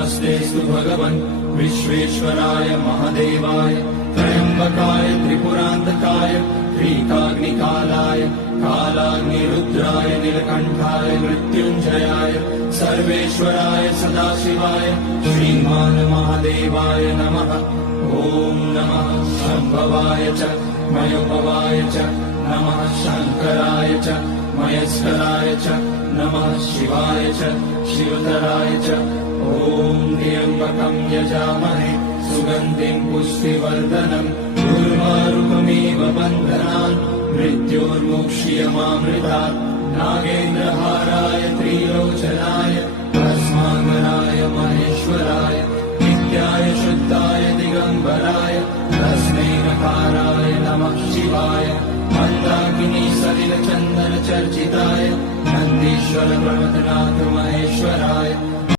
नमस्तेस्तु भगवन् विश्वेश्वराय महादेवाय त्र्यम्बकाय त्रिपुरान्तकाय त्रिकाग्निकालाय कालाग्निरुद्राय नीलकण्ठाय मृत्युञ्जयाय सर्वेश्वराय सदाशिवाय श्रीमान् महादेवाय नमः। ॐ नमः शम्भवाय च मयोभवाय च नमः शङ्कराय च मयस्कराय च नमः शिवाय च शिवतराय च। ॐ त्र्यम्बकं यजामहे सुगन्धिं पुष्टिवर्धनम् उर्वारुकमिव बन्धनान् मृत्योर्मुक्ष्यमामृतात्। नागेन्द्रहाराय त्रिलोचनाय भस्माङ्गनाय महेश्वराय नित्याय शुद्धाय दिगम्बराय तस्मै नकाराय नमः शिवाय। मन्दाकिनी सलिलचन्दन चर्चिताय नन्दीश्वर प्रमथनाथ महेश्वराय